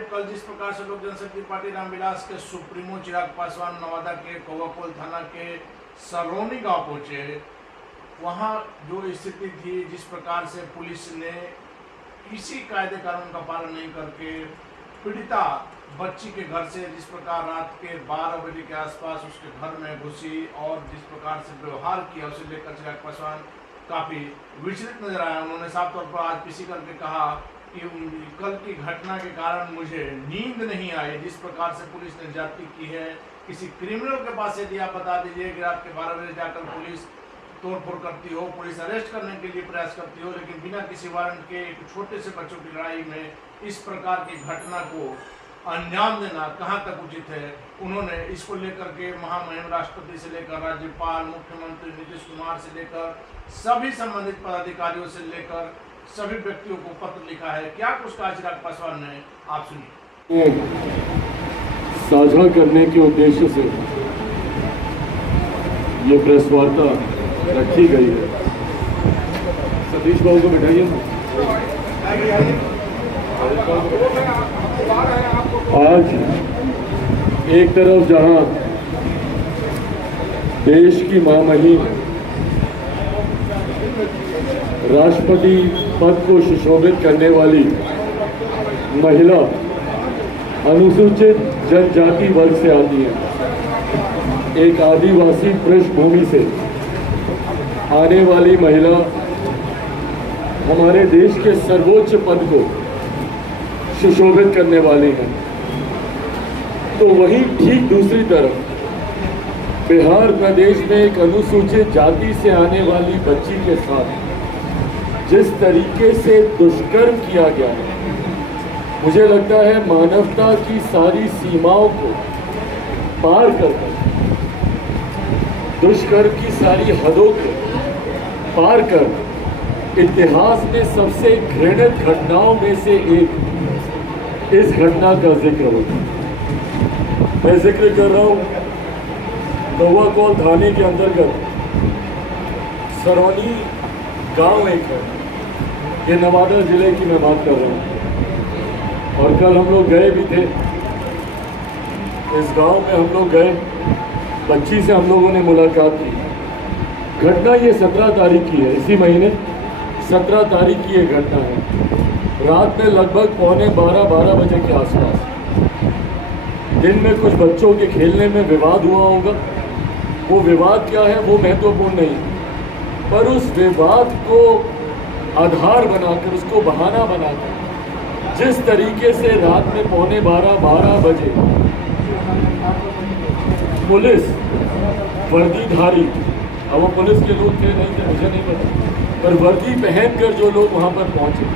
साहिब, कल जिस प्रकार से लोक जनशक्ति पार्टी रामविलास के सुप्रीमो चिराग पासवान नवादा के कौवाकोल थाना के सरौनी गांव पहुंचे, वहां जो स्थिति थी, जिस प्रकार से पुलिस ने किसी कायदे कानून का पालन नहीं करके पीड़िता बच्ची के घर से जिस प्रकार रात के 12 बजे के आसपास उसके घर में घुसी और जिस प्रकार से व्यवहार किया, उसे लेकर चिराग पासवान काफी विचलित नजर आया। उन्होंने साफ तौर पर आज पीसी करके कहा कि कल की घटना के कारण मुझे नींद नहीं आई। जिस प्रकार से पुलिस ने ज्यादती की है, किसी क्रिमिनल के पास यदि आप बता दीजिए कि रात के 12 बजे जाकर पुलिस तोड़फोड़ करती हो, पुलिस अरेस्ट करने के लिए प्रयास करती हो, लेकिन बिना किसी वारंट के एक छोटे से बच्चों की लड़ाई में इस प्रकार की घटना को अंजाम देना कहां तक उचित है। उन्होंने इसको लेकर के महामहिम राष्ट्रपति से लेकर राज्यपाल, मुख्यमंत्री नीतीश कुमार से लेकर सभी संबंधित पदाधिकारियों से लेकर सभी व्यक्तियों को पत्र लिखा है। क्या कुछ कहा चिराग पासवान ने, आप सुनिए। साझा करने के उद्देश्य से ये प्रेस वार्ता रखी गई है। सतीश बाबू को बैठाइए। आज एक तरफ जहां देश की महामहिम राष्ट्रपति पद को सुशोभित करने वाली महिला अनुसूचित जनजाति वर्ग से आती है, एक आदिवासी पृष्ठभूमि से आने वाली महिला हमारे देश के सर्वोच्च पद को सुशोभित करने वाली है, तो वहीं ठीक दूसरी तरफ बिहार प्रदेश में एक अनुसूचित जाति से आने वाली बच्ची के साथ जिस तरीके से दुष्कर्म किया गया है, मुझे लगता है मानवता की सारी सीमाओं को पार कर दुष्कर्म की सारी हदों को पार कर इतिहास में सबसे घृणित घटनाओं में से एक इस घटना का जिक्र होता है। मैं जिक्र कर रहा हूँ कौवाकोल थाने के अंतर्गत सरौनी गांव एक है, ये नवादा जिले की मैं बात कर रहा हूँ। और कल हम लोग गए भी थे इस गांव में, हम लोग गए, बच्ची से हम लोगों ने मुलाकात की। घटना ये 17 तारीख की है, इसी महीने 17 तारीख की ये घटना है। रात में लगभग पौने 12 बजे के आसपास दिन में कुछ बच्चों के खेलने में विवाद हुआ होगा। वो विवाद क्या है वो महत्वपूर्ण नहीं, पर उस विवाद को आधार बनाकर, उसको बहाना बनाकर जिस तरीके से रात में पौने 12 बजे पुलिस वर्दीधारी, अब वो पुलिस के लोग थे नहीं थे मुझे नहीं पता, पर वर्दी पहनकर जो लोग वहाँ पर पहुँचे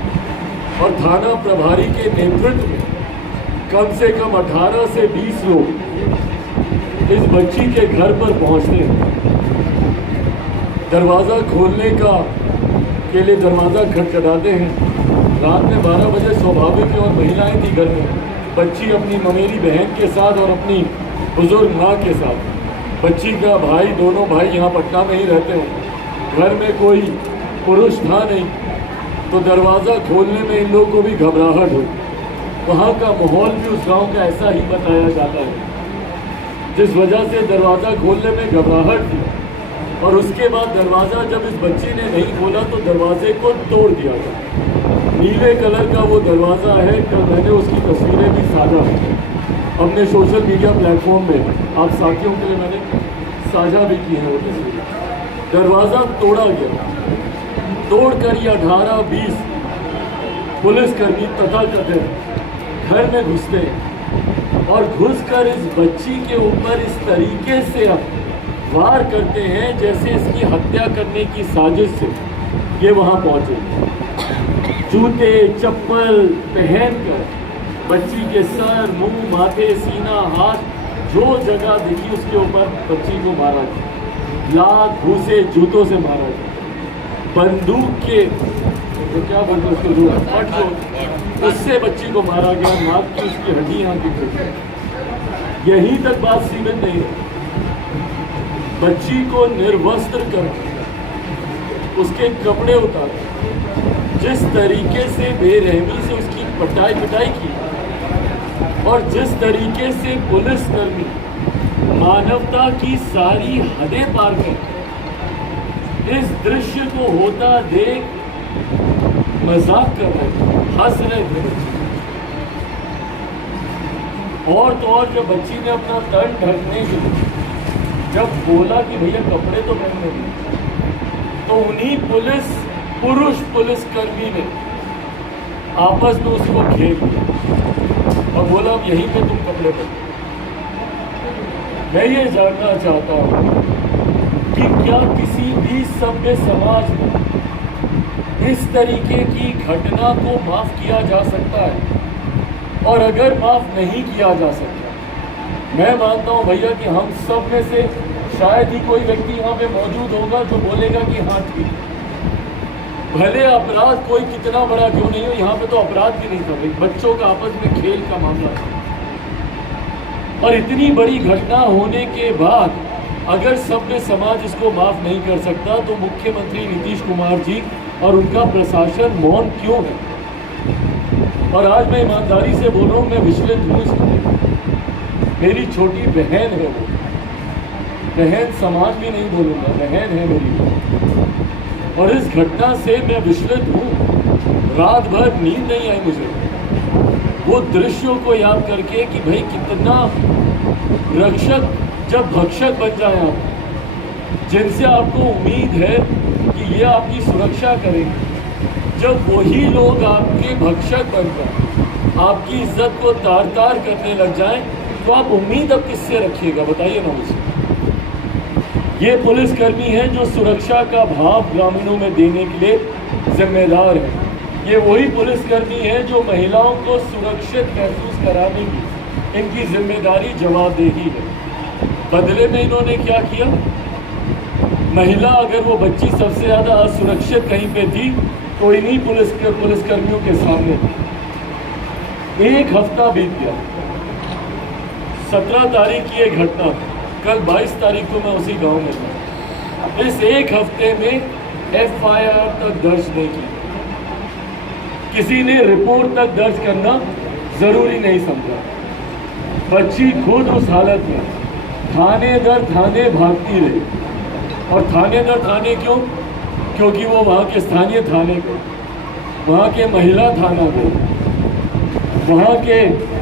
और थाना प्रभारी के नेतृत्व में कम से कम 18 से 20 लोग इस बच्ची के घर पर पहुँचते हैं। दरवाज़ा खोलने के लिए दरवाज़ा खटखटाते हैं। रात में 12 बजे स्वाभाविक है और महिलाएं थी घर में, बच्ची अपनी ममेरी बहन के साथ और अपनी बुजुर्ग माँ के साथ। बच्ची का भाई, दोनों भाई यहाँ पटना में ही रहते हैं, घर में कोई पुरुष था नहीं, तो दरवाज़ा खोलने में इन लोगों को भी घबराहट हुई। वहाँ का माहौल भी उस गांव का ऐसा ही बताया जाता है, जिस वजह से दरवाज़ा खोलने में घबराहट थी। और उसके बाद दरवाज़ा जब इस बच्ची ने नहीं खोला तो दरवाजे को तोड़ दिया गया। नीले कलर का वो दरवाज़ा है, कल मैंने उसकी तस्वीरें भी साझा अपने सोशल मीडिया प्लेटफॉर्म में आप साथियों के लिए मैंने साझा भी की है वो तस्वीरें। दरवाज़ा तोड़ा गया, तोड़कर ये 18-20 पुलिसकर्मी तथाकथित घर में घुसते और घुसकर इस बच्ची के ऊपर इस तरीके से वार करते हैं जैसे इसकी हत्या करने की साजिश से ये वहाँ पहुँचे। जूते चप्पल पहनकर बच्ची के सर, मुंह, माथे, सीना, हाथ, जो जगह दिखी उसके ऊपर बच्ची को मारा गया। लात, घूसे, जूतों से मारा गया। बंदूक के तो क्या बोलते उसके जो उससे बच्ची को मारा गया। नाक की उसकी हड्डी यहाँ की। यहीं तक बात सीमित नहीं है, बच्ची को निर्वस्त्र कर उसके कपड़े उतार जिस तरीके से बेरहमी से उसकी पिटाई की, और जिस तरीके से पुलिसकर्मी मानवता की सारी हदें पार कर इस दृश्य को होता देख मजाक कर रहे थे, हंस रहे थे। और तो और जब बच्ची ने अपना तन ढकने के लिए जब बोला कि भैया कपड़े तो पहन लेंगे, तो उन्हीं पुरुष पुलिसकर्मी ने आपस में उसको घेर लिया और बोला अब यहीं पे तुम कपड़े पहनो। मैं ये जानना चाहता हूँ कि क्या किसी भी सभ्य समाज में इस तरीके की घटना को माफ किया जा सकता है? और अगर माफ नहीं किया जा सकता, मैं मानता हूँ भैया कि हम सब में से शायद ही कोई व्यक्ति यहाँ पे मौजूद होगा जो बोलेगा कि हाँ ठीक है, भले अपराध कोई कितना बड़ा क्यों नहीं हो, यहाँ पे तो अपराध भी नहीं था भाई, बच्चों का आपस में खेल का मामला था। और इतनी बड़ी घटना होने के बाद अगर सभ्य समाज इसको माफ नहीं कर सकता, तो मुख्यमंत्री नीतीश कुमार जी और उनका प्रशासन मौन क्यों है? और आज मैं ईमानदारी से बोल रहा हूँ, मैं विचलित हूँ इसमें। मेरी छोटी बहन है, वो बहन समाज भी नहीं बोलूँगा, बहन है मेरी, और इस घटना से मैं विचलित हूँ। रात भर नींद नहीं आई मुझे वो दृश्यों को याद करके कि भाई कितना रक्षक जब भक्षक बन जाए आप, जिनसे आपको उम्मीद है कि ये आपकी सुरक्षा करेंगे, जब वही लोग आपके भक्षक बनकर आपकी इज्जत को तार तार करने लग जाएं, तो आप उम्मीद अब किससे रखिएगा? बताइए ना मुझे। ये पुलिसकर्मी हैं जो सुरक्षा का भाव ग्रामीणों में देने के लिए जिम्मेदार है। ये वही पुलिसकर्मी हैं जो महिलाओं को सुरक्षित महसूस कराने की इनकी जिम्मेदारी जवाबदेही है। बदले में इन्होंने क्या किया? महिला अगर वो बच्ची सबसे ज़्यादा असुरक्षित कहीं पे थी तो इन्हीं पुलिसकर्मियों के सामने थी। एक हफ्ता बीत गया, 17 तारीख की ये घटना, कल 22 तारीख को मैं उसी गांव में था। इस एक हफ्ते में FIR तक दर्ज नहीं की, किसी ने रिपोर्ट तक दर्ज करना जरूरी नहीं समझा। बच्ची खुद उस हालत में थाने दर थाने भागती रही। और थाने दर थाने क्यों? क्योंकि वो वहाँ के स्थानीय थाने को, वहाँ के महिला थाना को, वहाँ के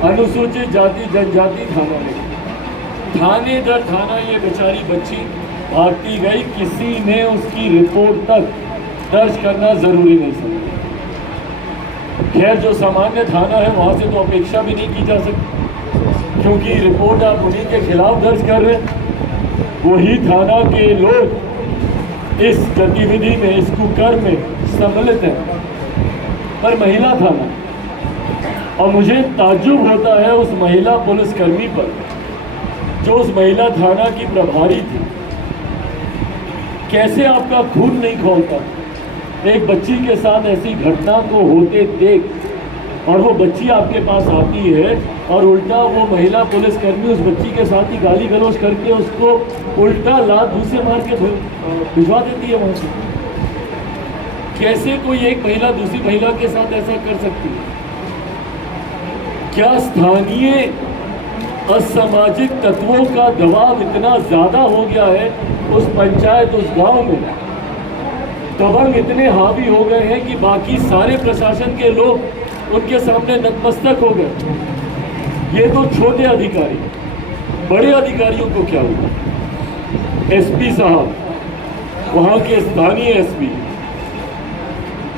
अनुसूचित जाति जनजाति थाना में, थाने दर थाना ये बेचारी बच्ची भागती गई। किसी ने उसकी रिपोर्ट तक दर्ज करना जरूरी नहीं समझा। खैर, जो सामान्य थाना है वहाँ से तो अपेक्षा भी नहीं की जा सकती, क्योंकि रिपोर्ट आप उन्हीं के खिलाफ दर्ज कर रहे हैं। वही थाना के लोग इस गतिविधि में, इस कुकर्म में सम्मिलित हैं। पर महिला थाना, और मुझे ताज्जुब होता है उस महिला पुलिसकर्मी पर जो उस महिला थाना की प्रभारी थी, कैसे आपका खून नहीं खौलता एक बच्ची के साथ ऐसी घटना को होते देख। और वो बच्ची आपके पास आती है और उल्टा वो महिला पुलिसकर्मी उस बच्ची के साथ ही गाली गलौज करके उसको उल्टा लात घूंसे मार के भिजवा देती है वहाँ से। कैसे कोई एक महिला दूसरी महिला के साथ ऐसा कर सकती है? क्या स्थानीय असामाजिक तत्वों का दबाव इतना ज़्यादा हो गया है उस पंचायत, उस गांव में? दबंग इतने हावी हो गए हैं कि बाकी सारे प्रशासन के लोग उनके सामने नतमस्तक हो गए। ये तो छोटे अधिकारी, बड़े अधिकारियों को क्या हुआ? SP साहब, वहाँ के स्थानीय SP,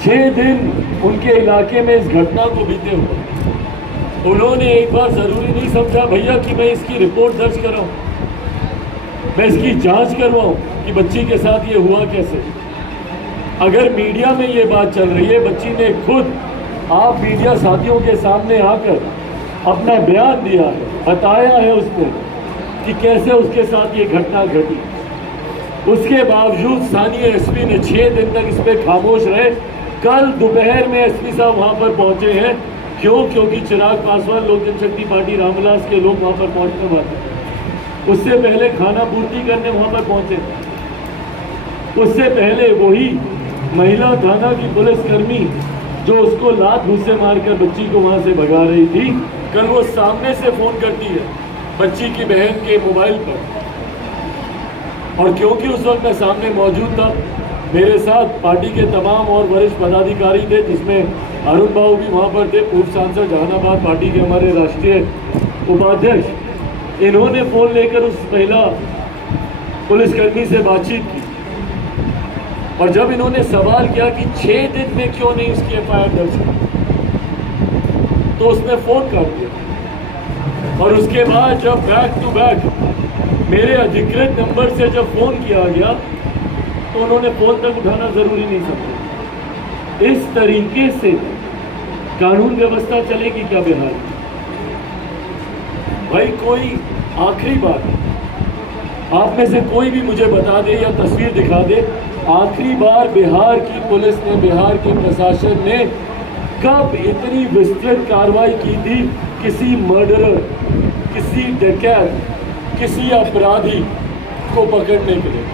6 दिन उनके इलाके में इस घटना को बीते हुए, उन्होंने एक बार ज़रूरी नहीं समझा भैया कि मैं इसकी रिपोर्ट दर्ज कराऊं, मैं इसकी जांच करवाऊं कि बच्ची के साथ ये हुआ कैसे? अगर मीडिया में ये बात चल रही है, बच्ची ने खुद आप मीडिया साथियों के सामने आकर अपना बयान दिया है, बताया है उसने कि कैसे उसके साथ ये घटना घटी, उसके बावजूद स्थानीय SP ने 6 दिन तक इस पर खामोश रहे। कल दोपहर में SP साहब वहाँ पर पहुँचे हैं। क्यों? क्योंकि चिराग पासवान लोक जनशक्ति पार्टी रामविलास के लोग वहाँ पर पहुँचने वाले, उससे पहले खाना पूर्ति करने वहाँ पर पहुँचे। उससे पहले वही महिला थाना की पुलिसकर्मी जो उसको लात घूंसे मारकर बच्ची को वहाँ से भगा रही थी, कल वो सामने से फ़ोन करती है बच्ची की बहन के मोबाइल पर, और क्योंकि उस वक्त मैं सामने मौजूद था, मेरे साथ पार्टी के तमाम और वरिष्ठ पदाधिकारी थे, जिसमें अरुण बाबू भी वहाँ पर थे, पूर्व सांसद जहानाबाद पार्टी के हमारे राष्ट्रीय उपाध्यक्ष। इन्होंने फ़ोन लेकर उस महिला पुलिसकर्मी से बातचीत की, और जब इन्होंने सवाल किया कि 6 दिन में क्यों नहीं उसकी FIR दर्ज की, तो उसने फ़ोन काट दिया। और उसके बाद जब बैक टू बैक मेरे अधिकृत नंबर से जब फ़ोन किया गया, तो उन्होंने फ़ोन तक उठाना ज़रूरी नहीं समझा। इस तरीके से कानून व्यवस्था चलेगी क्या बिहार में? भाई कोई आखिरी बात, आप में से कोई भी मुझे बता दे या तस्वीर दिखा दे, आखिरी बार बिहार की पुलिस ने, बिहार के प्रशासन ने कब इतनी विस्तृत कार्रवाई की थी किसी मर्डरर, किसी डकैत, किसी अपराधी को पकड़ने के लिए?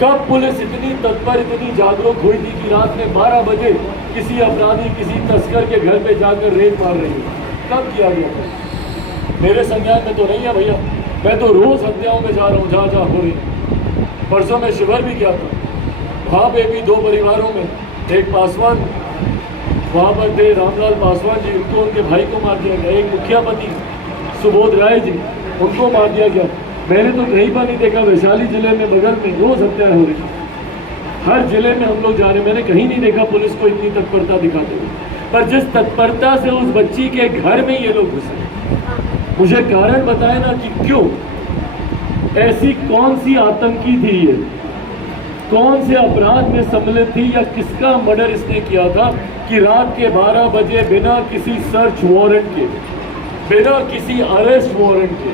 कब पुलिस इतनी तत्पर, इतनी जागरूक हुई थी कि रात में 12 बजे किसी अपराधी, किसी तस्कर के घर पे जाकर रेड मार रही है? कब किया गया था? मेरे संज्ञान में तो नहीं है भैया। मैं तो रोज़ हत्याओं में जा रहा हूँ, जहाँ हो रही। परसों मैं शिविर भी किया था, वहाँ पे भी 2 परिवारों में, एक पासवान वहाँ पर थे, रामलाल पासवान जी, उनको उनके भाई को मार दिया गया। एक मुखियापति सुबोध राय जी, उनको मार दिया गया। मैंने तो कहीं पर नहीं देखा, वैशाली जिले में बगल में रोज़ हत्याएं हो रही, हर जिले में हम लोग जा रहे हैं, मैंने कहीं नहीं देखा पुलिस को इतनी तत्परता दिखाते हुए। पर जिस तत्परता से उस बच्ची के घर में ये लोग घुसे, मुझे कारण बताए ना कि क्यों, ऐसी कौन सी आतंकी थी ये, कौन से अपराध में सम्मिलित थी, या किसका मर्डर इसने किया था कि रात के 12 बजे बिना किसी सर्च वारंट के, बिना किसी अरेस्ट वारंट के,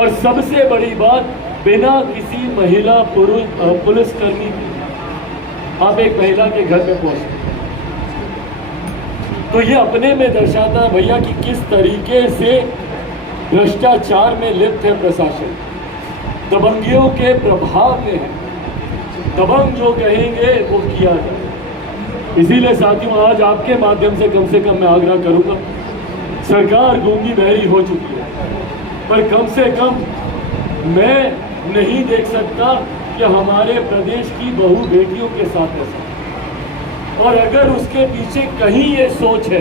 और सबसे बड़ी बात बिना किसी महिला पुलिसकर्मी के आप एक महिला के घर में पहुंचते। तो ये अपने में दर्शाता है भैया कि किस तरीके से भ्रष्टाचार में लिप्त है प्रशासन, दबंगियों के प्रभाव में है। दबंग जो कहेंगे वो किया जाए। इसीलिए साथियों, आज आपके माध्यम से कम मैं आग्रह करूंगा, सरकार गूंगी बहरी हो चुकी है, पर कम से कम मैं नहीं देख सकता कि हमारे प्रदेश की बहू बेटियों के साथ ऐसा। और अगर उसके पीछे कहीं ये सोच है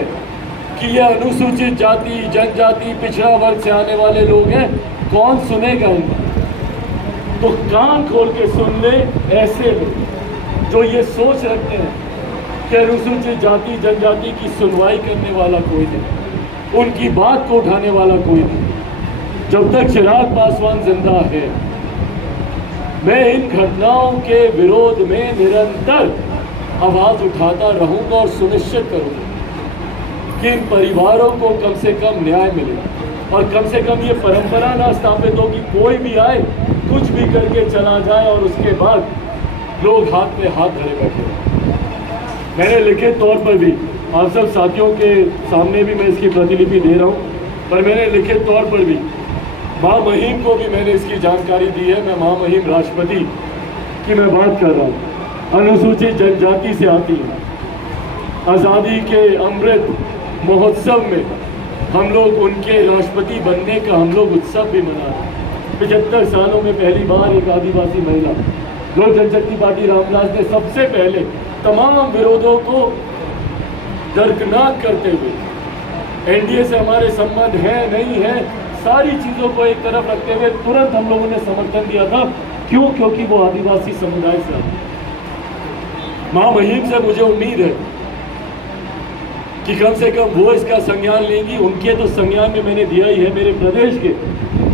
कि ये अनुसूचित जाति, जनजाति, पिछड़ा वर्ग से आने वाले लोग हैं, कौन सुनेगा इनको? तो कान खोल के सुन ले ऐसे लोग जो ये सोच रखते हैं कि अनुसूचित जाति, जनजाति की सुनवाई करने वाला कोई नहीं, उनकी बात को उठाने वाला कोई नहीं। जब तक चिराग पासवान जिंदा है, मैं इन घटनाओं के विरोध में निरंतर आवाज उठाता रहूंगा और सुनिश्चित करूंगा कि इन परिवारों को कम से कम न्याय मिले, और कम से कम ये परंपरा ना स्थापित हो कि कोई भी आए, कुछ भी करके चला जाए और उसके बाद लोग हाथ में हाथ धरे बैठे। मैंने लिखित तौर पर भी आप सब साथियों के सामने भी मैं इसकी प्रतिलिपि दे रहा हूँ, पर मैंने लिखित तौर पर भी माँ महिम को भी मैंने इसकी जानकारी दी है। मैं माँ महिम राष्ट्रपति की मैं बात कर रहा हूँ, अनुसूचित जनजाति से आती है। आज़ादी के अमृत महोत्सव में हम लोग उनके राष्ट्रपति बनने का हम लोग उत्सव भी मना रहे हैं। 75 सालों में पहली बार एक आदिवासी महिला, लोक जनशक्ति पार्टी रामदास ने सबसे पहले तमाम विरोधों को दरकिनार करते हुए, एनडीए से हमारे संबंध है नहीं है, सारी चीज़ों को एक तरफ रखते हुए तुरंत हम लोगों ने समर्थन दिया था। क्यों? क्योंकि वो आदिवासी समुदाय से आती। माँ महिम से मुझे उम्मीद है कि कम से कम वो इसका संज्ञान लेंगी। उनके तो संज्ञान में मैंने दिया ही है, मेरे प्रदेश के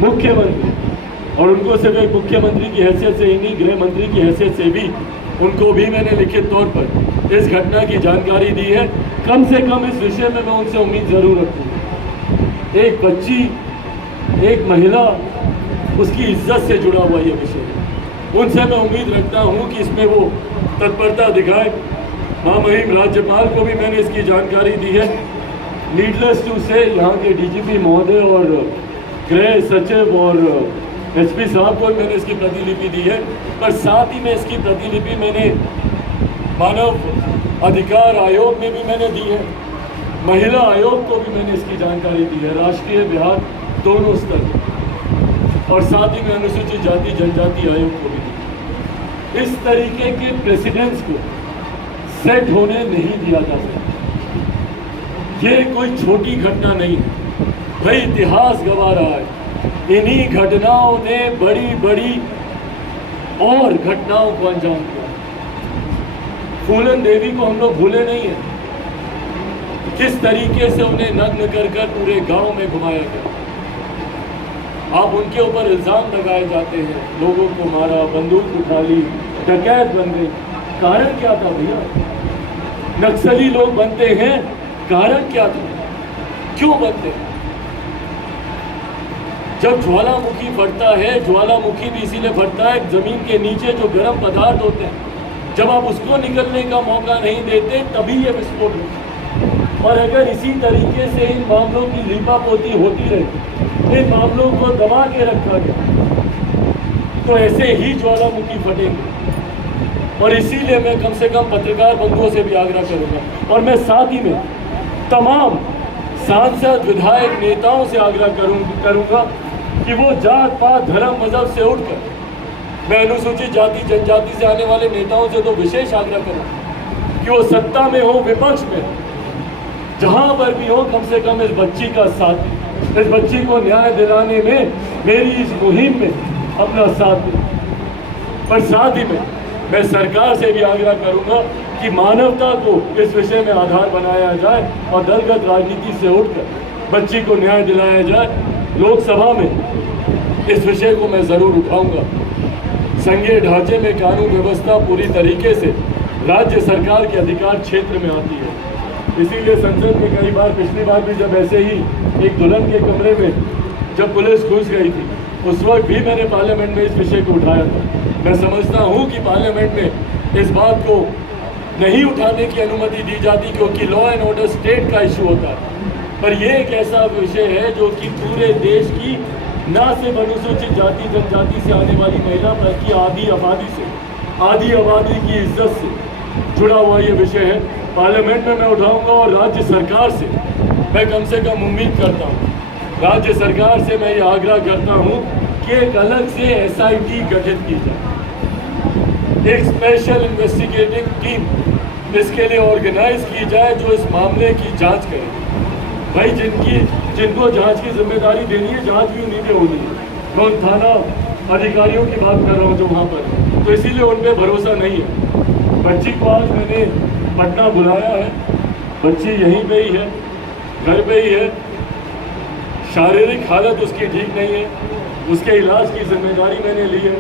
मुख्यमंत्री, और उनको सिर्फ एक मुख्यमंत्री की हैसियत से ही नहीं, गृह मंत्री की हैसियत से भी उनको भी मैंने लिखित तौर पर इस घटना की जानकारी दी है। कम से कम इस विषय में मैं उनसे उम्मीद ज़रूर रखूँगा। एक बच्ची, एक महिला, उसकी इज्जत से जुड़ा हुआ ये विषय है। उनसे मैं उम्मीद रखता हूँ कि इसमें वो तत्परता दिखाए। माँ महिम राज्यपाल को भी मैंने इसकी जानकारी दी है। नीडलेस टू से यहाँ के डीजीपी महोदय और गृह सचिव और एसपी साहब को मैंने इसकी प्रतिलिपि दी है, पर साथ ही में इसकी प्रतिलिपि मैंने मानव अधिकार आयोग में भी मैंने दी है, महिला आयोग को भी मैंने इसकी जानकारी दी है, राष्ट्रीय बिहार दोनों स्तर पर, और साथ ही में अनुसूचित जाति जनजाति आयोग को भी दी। इस तरीके के प्रेसिडेंट्स को सेट होने नहीं दिया जा सकता। ये कोई छोटी घटना नहीं है भाई, इतिहास गवा रहा है। इन्हीं घटनाओं ने बड़ी बड़ी और घटनाओं को अंजाम दिया। फूलन देवी को हम लोग भूले नहीं है, किस तरीके से उन्हें नग्न कर कर पूरे गांव में घुमाया गया। आप उनके ऊपर इल्जाम लगाए जाते हैं, लोगों को मारा, बंदूक उठा ली, डकैत बन गए। कारण क्या था भैया? नक्सली लोग बनते हैं, कारण क्या था? क्यों बनते हैं? जब ज्वालामुखी फटता है, ज्वालामुखी भी इसीलिए फटता है, जमीन के नीचे जो गर्म पदार्थ होते हैं, जब आप उसको निकलने का मौका नहीं देते तभी ये विस्फोट होता है। और अगर इसी तरीके से इन मामलों की लीपापोती होती रही, इन मामलों को दबा के रखा गया, तो ऐसे ही ज्वालामुखी फटेंगे। और इसीलिए मैं कम से कम पत्रकार बंधुओं से भी आग्रह करूंगा, और मैं साथ ही में तमाम सांसद, विधायक, नेताओं से आग्रह करूंगा कि वो जात पात धर्म मजहब से उठकर, मैं अनुसूचित जाति जनजाति से आने वाले नेताओं से तो विशेष आग्रह करूंगा कि वो सत्ता में हो, विपक्ष में, जहां पर भी हो, कम से कम इस बच्ची का साथ दें, इस बच्ची को न्याय दिलाने में, मेरी इस मुहिम में अपना साथ दें। पर साथ ही में मैं सरकार से भी आग्रह करूंगा कि मानवता को इस विषय में आधार बनाया जाए और दलगत राजनीति से उठकर बच्ची को न्याय दिलाया जाए। लोकसभा में इस विषय को मैं जरूर उठाऊंगा। संघीय ढांचे में कानून व्यवस्था पूरी तरीके से राज्य सरकार के अधिकार क्षेत्र में आती है, इसीलिए संसद में कई बार, पिछली बार भी जब ऐसे ही एक दुल्हन के कमरे में जब पुलिस घुस गई थी, उस वक्त भी मैंने पार्लियामेंट में इस विषय को उठाया था। मैं समझता हूं कि पार्लियामेंट में इस बात को नहीं उठाने की अनुमति दी जाती क्योंकि लॉ एंड ऑर्डर स्टेट का इशू होता है, पर यह एक ऐसा विषय है जो कि पूरे देश की न सिर्फ अनुसूचित जाति जनजाति से आने वाली महिला बल्कि आधी आबादी की इज्जत से जुड़ा हुआ ये विषय है। पार्लियामेंट में मैं उठाऊंगा और राज्य सरकार से मैं कम से कम उम्मीद करता हूँ, राज्य सरकार से मैं ये आग्रह करता हूँ कि एक अलग से SIT गठित की जाए, एक स्पेशल इन्वेस्टिगेटिंग टीम इसके लिए ऑर्गेनाइज की जाए जो इस मामले की जांच करे। भाई जिनको जांच की जिम्मेदारी देनी है, जांच भी उन्हीं पे होनी है। मैं उन थाना अधिकारियों की बात कर रहा हूँ जो वहाँ पर, तो इसीलिए उन पर भरोसा नहीं है। बच्ची को आज मैंने पटना बुलाया है, बच्ची यहीं पे ही है, घर पे ही है, शारीरिक हालत उसकी ठीक नहीं है, उसके इलाज की जिम्मेदारी मैंने ली है।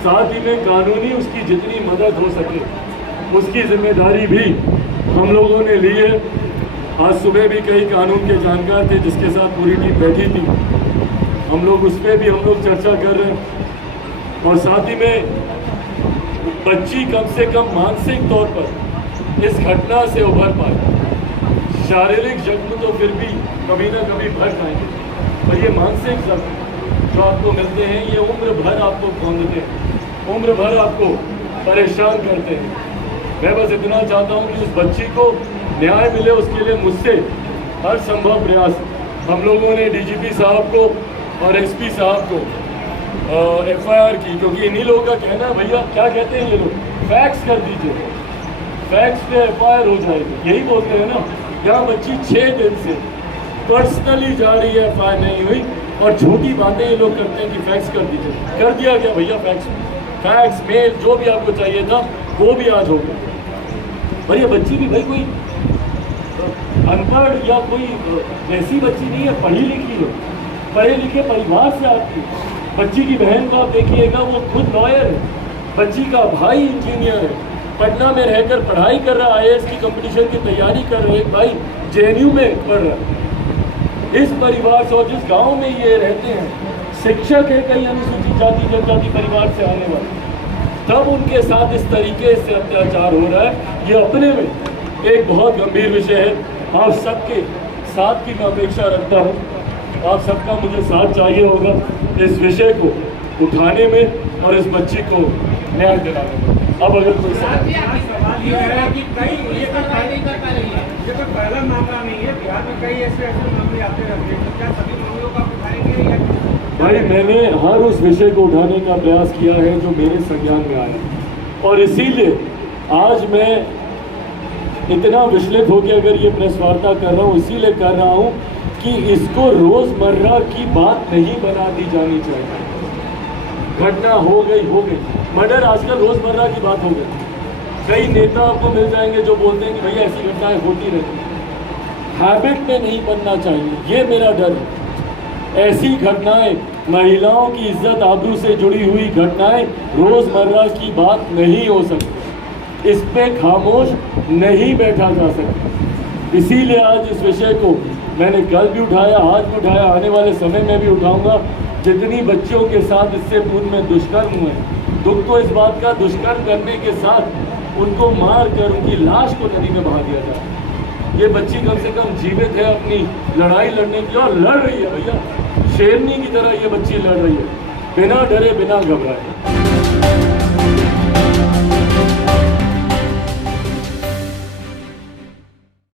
साथ ही में कानूनी उसकी जितनी मदद हो सके उसकी जिम्मेदारी भी हम लोगों ने ली है। आज सुबह भी कई कानून के जानकार थे जिसके साथ पूरी टीम बैठी थी, हम लोग उस पर भी हम लोग चर्चा कर रहे हैं। और साथ ही में बच्ची कम से कम मानसिक तौर पर इस घटना से उभर पाए। शारीरिक जख्म तो फिर भी कभी ना कभी भर जाएंगे, और ये मानसिक जख्म जो आपको मिलते हैं ये उम्र भर आपको खोंदते हैं, उम्र भर आपको परेशान करते हैं। मैं बस इतना चाहता हूँ कि उस बच्ची को न्याय मिले, उसके लिए मुझसे हर संभव प्रयास। हम लोगों ने DGP साहब को और SP साहब को FIR की, क्योंकि इन्हीं लोगों का कहना है, भैया क्या कहते हैं ये लोग, फैक्स कर दीजिए, फैक्स पे FIR हो जाएगी, यही बोलते हैं ना। यहाँ बच्ची 6 दिन से पर्सनली जा रही है, FIR नहीं हुई, और झूठी बातें ये लोग करते हैं कि फैक्स कर दीजिए। कर दिया गया भैया, फैक्स मेल जो भी आपको चाहिए था वो भी आज हो गया। और ये बच्ची भी भाई कोई अनपढ़ या कोई ऐसी बच्ची नहीं है, पढ़ी लिखी है, पढ़े लिखे परिवार से आती है। बच्ची की बहन का आप देखिएगा, वो खुद लॉयर है, बच्ची का भाई इंजीनियर है, पटना में रहकर पढ़ाई कर रहा है, IAS की कंपटीशन की तैयारी कर रहे हैं, भाई JNU में पढ़ रहा है। इस परिवार से और जिस गांव में ये रहते हैं, शिक्षक है कई अनुसूचित जाति जनजाति परिवार से आने वाले, तब उनके साथ इस तरीके से अत्याचार हो रहा है। ये अपने में एक बहुत गंभीर विषय है। आप सबके साथ की मैं अपेक्षा रखता हूँ, आप सबका मुझे साथ चाहिए होगा इस विषय को उठाने में और इस बच्ची को न्याय दिलाने में। अब अगर कोई सवाल ये तो पहला मामला नहीं है, बिहार में कई ऐसे मामले आते रहते हैं, तो क्या सभी मामलों का उठाएंगे या भाई मैंने हर उस विषय को उठाने का प्रयास किया है जो मेरे संज्ञान में आया, और इसीलिए आज मैं इतना विचलित होकर अगर ये प्रेस वार्ता कर रहा हूँ, इसीलिए कर रहा हूँ कि इसको रोजमर्रा की बात नहीं बना दी जानी चाहिए। घटना हो गई, मर्डर आजकल रोजमर्रा की बात हो गई। कई नेता आपको मिल जाएंगे जो बोलते हैं कि भैया ऐसी घटनाएं होती रहती हैं। हैबिट में नहीं बनना चाहिए, ये मेरा डर है। ऐसी घटनाएं, महिलाओं की इज्जत आबरू से जुड़ी हुई घटनाएं रोजमर्रा की बात नहीं हो सकती, इस पे खामोश नहीं बैठा जा सकता। इसीलिए आज इस विषय को मैंने कल भी उठाया, आज भी उठाया, आने वाले समय में भी उठाऊंगा। जितनी बच्चियों के साथ इससे पूर्व में दुष्कर्म हुए, दुख तो इस बात का दुष्कर्म करने के साथ उनको मार कर उनकी लाश को नदी में बहा दिया जाए। ये बच्ची कम से कम जीवित है, अपनी लड़ाई लड़ने की, और लड़ रही है भैया, शेरनी की तरह ये बच्ची लड़ रही है, बिना डरे बिना घबराए।